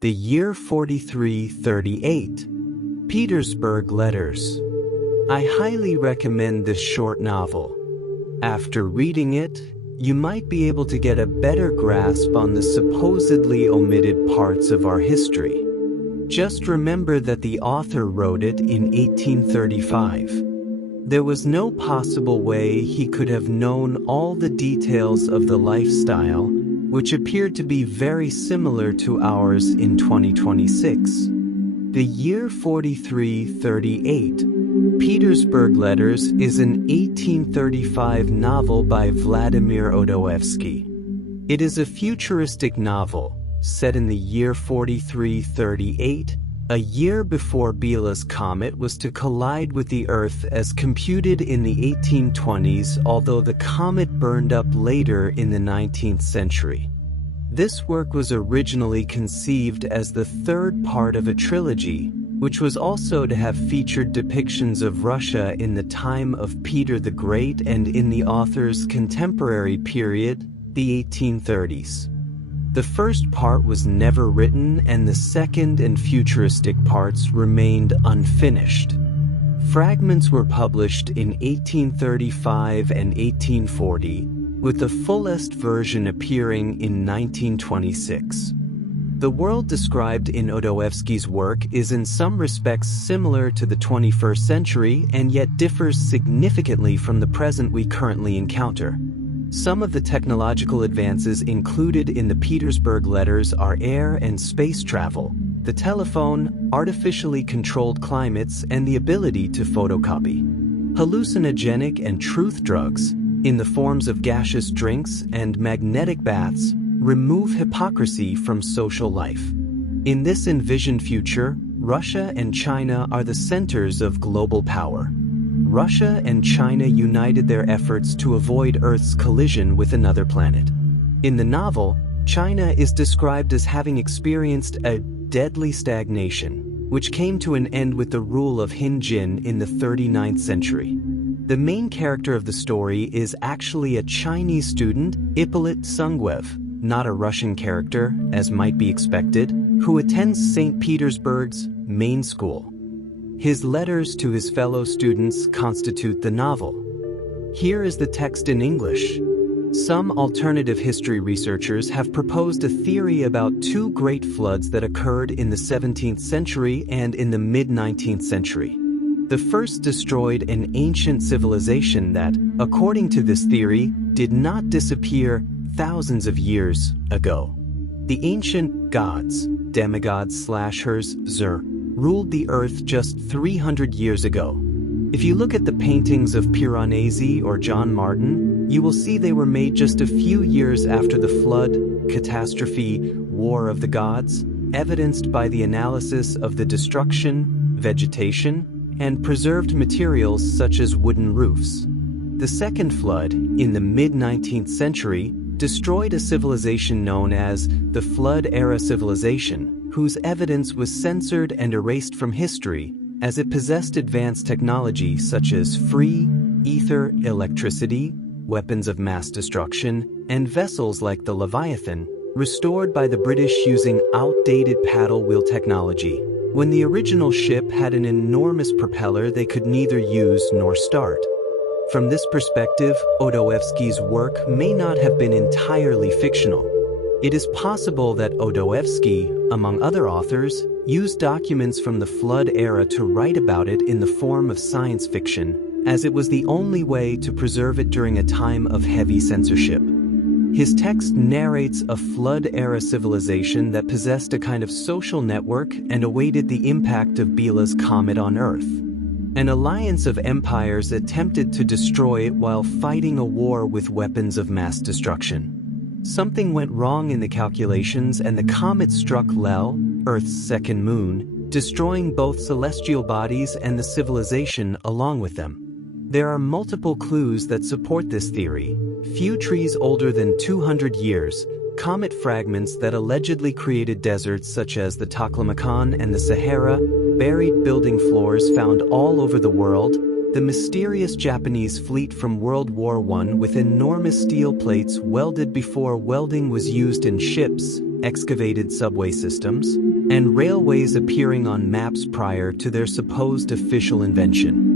The year 4338. Petersburg Letters. I highly recommend this short novel. After reading it, you might be able to get a better grasp on the supposedly omitted parts of our history. Just remember that the author wrote it in 1835. There was no possible way he could have known all the details of the lifestyle, which appeared to be very similar to ours in 2026. The year 4338. Petersburg Letters is an 1835 novel by Vladimir Odoevsky. It is a futuristic novel set in the year 4338, a year before Biela's comet was to collide with the Earth as computed in the 1820s, although the comet burned up later in the 19th century. This work was originally conceived as the third part of a trilogy, which was also to have featured depictions of Russia in the time of Peter the Great and in the author's contemporary period, the 1830s. The first part was never written, and the second and futuristic parts remained unfinished. Fragments were published in 1835 and 1840, with the fullest version appearing in 1926. The world described in Odoevsky's work is in some respects similar to the 21st century and yet differs significantly from the present we currently encounter. Some of the technological advances included in the Petersburg Letters are air and space travel, the telephone, artificially controlled climates, and the ability to photocopy. Hallucinogenic and truth drugs, in the forms of gaseous drinks and magnetic baths, remove hypocrisy from social life. In this envisioned future, Russia and China are the centers of global power. Russia and China united their efforts to avoid Earth's collision with another planet. In the novel, China is described as having experienced a deadly stagnation, which came to an end with the rule of Han Jin in the 39th century. The main character of the story is actually a Chinese student, Ippolit Sungwev, not a Russian character, as might be expected, who attends St. Petersburg's main school. His letters to his fellow students constitute the novel. Here is the text in English. Some alternative history researchers have proposed a theory about two great floods that occurred in the 17th century and in the mid-19th century. The first destroyed an ancient civilization that, according to this theory, did not disappear thousands of years ago. The ancient gods, demigods/hers, Zur, ruled the earth just 300 years ago. If you look at the paintings of Piranesi or John Martin, you will see they were made just a few years after the flood, catastrophe, war of the gods, evidenced by the analysis of the destruction, vegetation, and preserved materials such as wooden roofs. The second flood, in the mid-19th century, destroyed a civilization known as the Flood-era civilization, whose evidence was censored and erased from history as it possessed advanced technology such as free, ether, electricity, weapons of mass destruction, and vessels like the Leviathan, restored by the British using outdated paddle wheel technology. When the original ship had an enormous propeller they could neither use nor start. From this perspective, Odoevsky's work may not have been entirely fictional. It is possible that Odoevsky, among other authors, used documents from the Flood era to write about it in the form of science fiction, as it was the only way to preserve it during a time of heavy censorship. His text narrates a Flood-era civilization that possessed a kind of social network and awaited the impact of Biela's comet on Earth. An alliance of empires attempted to destroy it while fighting a war with weapons of mass destruction. Something went wrong in the calculations and the comet struck Lel, Earth's second moon, destroying both celestial bodies and the civilization along with them. There are multiple clues that support this theory. Few trees older than 200 years, comet fragments that allegedly created deserts such as the Taklamakan and the Sahara, buried building floors found all over the world, the mysterious Japanese fleet from World War I with enormous steel plates welded before welding was used in ships, excavated subway systems, and railways appearing on maps prior to their supposed official invention.